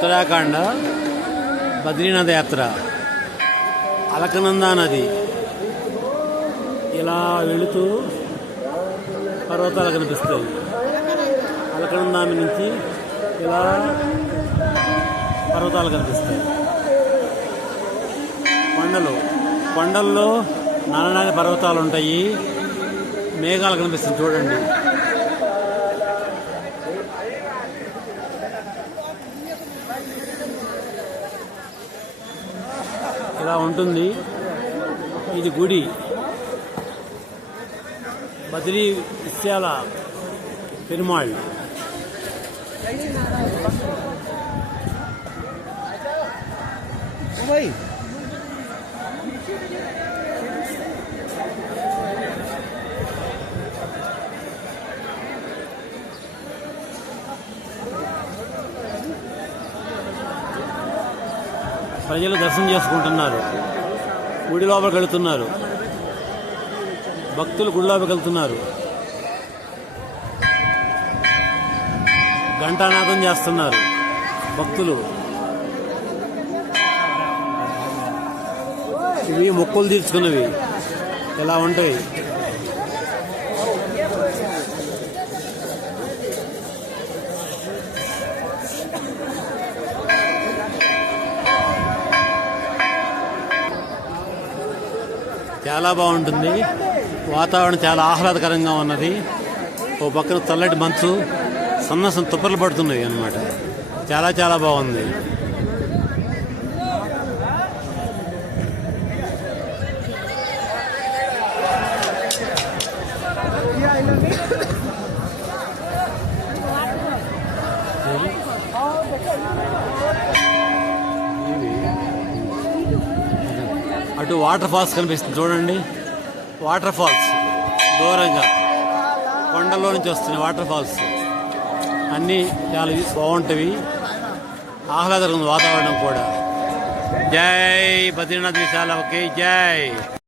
ఉత్తరాఖండ్ బద్రీనాథ్ యాత్ర, అలకనందా నది ఇలా వెళుతూ పర్వతాలు కనిపిస్తాయి. అలకనందా నుంచి ఇలా పర్వతాలు కనిపిస్తాయి. కొండల్లో నల్లనల్లని పర్వతాలు ఉంటాయి. మేఘాలు కనిపిస్తుంది చూడండి. ఇలా ఉంటుంది. ఇది గుడి బద్రీ విశాల పెరుమాళ్. ప్రజలు దర్శనం చేసుకుంటున్నారు. గుడి లోపలికి వెళుతున్నారు. భక్తులు గుడి లోపలికి వెళ్తున్నారు. ఘంటానాదం చేస్తున్నారు భక్తులు. ఇవి మొక్కులు తీర్చుకున్నవి ఇలా ఉంటాయి. చాలా బాగుంటుంది. వాతావరణం చాలా ఆహ్లాదకరంగా ఉన్నది. ఓ పక్కన చల్లటి మంచు, సన్న తుప్పర్లు పడుతున్నాయి అన్నమాట. చాలా చాలా బాగుంది. అటు వాటర్ ఫాల్స్ కనిపిస్తుంది చూడండి. వాటర్ ఫాల్స్ దూరంగా కొండల్లో నుంచి వస్తున్నాయి వాటర్ ఫాల్స్. అన్నీ చాలా బాగుంటాయి. ఆహ్లాదకరంగా వాతావరణం కూడా. జై బద్రీనాథ్ విశాలకి జై.